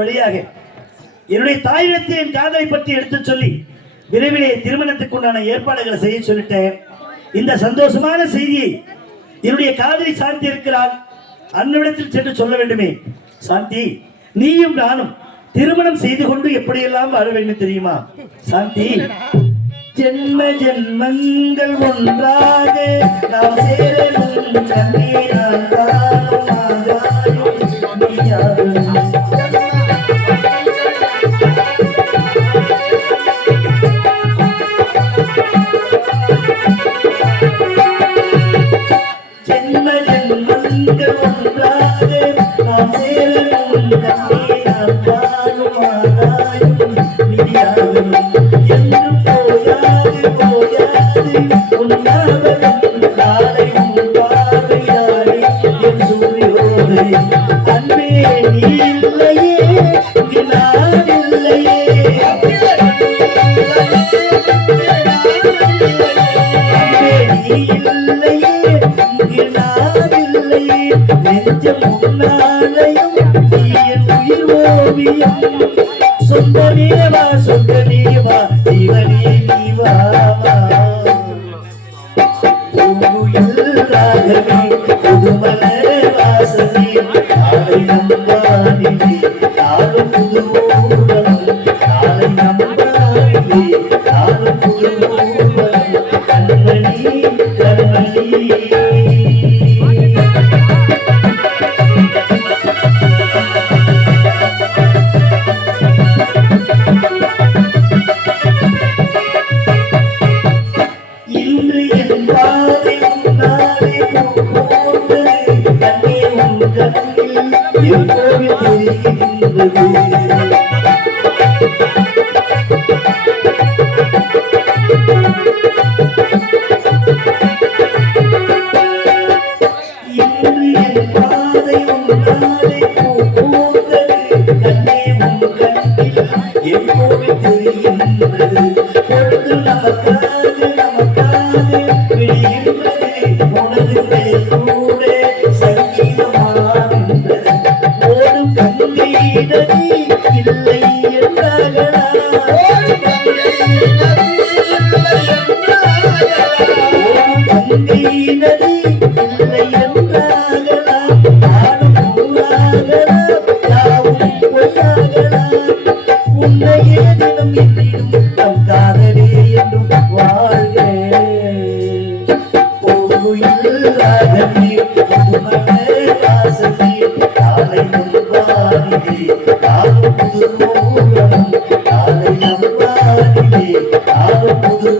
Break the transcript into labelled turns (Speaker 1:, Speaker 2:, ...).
Speaker 1: வழியாக. என்னுடைய தாயிடத்தில் என் காதலை பற்றி எடுத்து சொல்லி விரைவிலே திருமணத்துக்கு உண்டான ஏற்பாடுகளை செய்ய சொல்லிட்டேன். இந்த சந்தோஷமான செய்தியை என்னுடைய காதலி சாந்தி இருக்கிறார் அன்னிடத்தில் சென்று சொல்ல வேண்டுமே. சாந்தி நீயும் நானும் திருமணம் செய்து கொண்டு எப்படியெல்லாம் வாழ வேண்டும் தெரியுமா? சாந்தி. ஜென்ம ஜென்மங்கள் ஒன்றாக நாம் சேரணும் ஜென்ம ஜென்மங்கள் ஒன்றாக நாம் சேரணும் கண்ணீரால் காலம் ஆகாயம் நீயாகும். என்றும் போயாது போயாது உன்னாவதும் காலை உன் என் சூரியோதயம். அன்பே நீ இல்லையே நான் இல்லையே அன்பே நீ நெஞ்சம் உன்னாலயம் நீ என் உயிர் ஓவியம் சொந்த நீவா சொந்த நீவா ஜீவனே நீவா பூங்குயில் ராகமே புதுமல வாசமே காலை நம்பானிலே இன்று என் வீணது இல்லை என்றாகலாம் நானும் ஊராகலாம் நாவும் பொன்னாகலாம் உன்னை ஏதிலும் என்னிடும் தம் காதலே என்றும் வாழ்க புது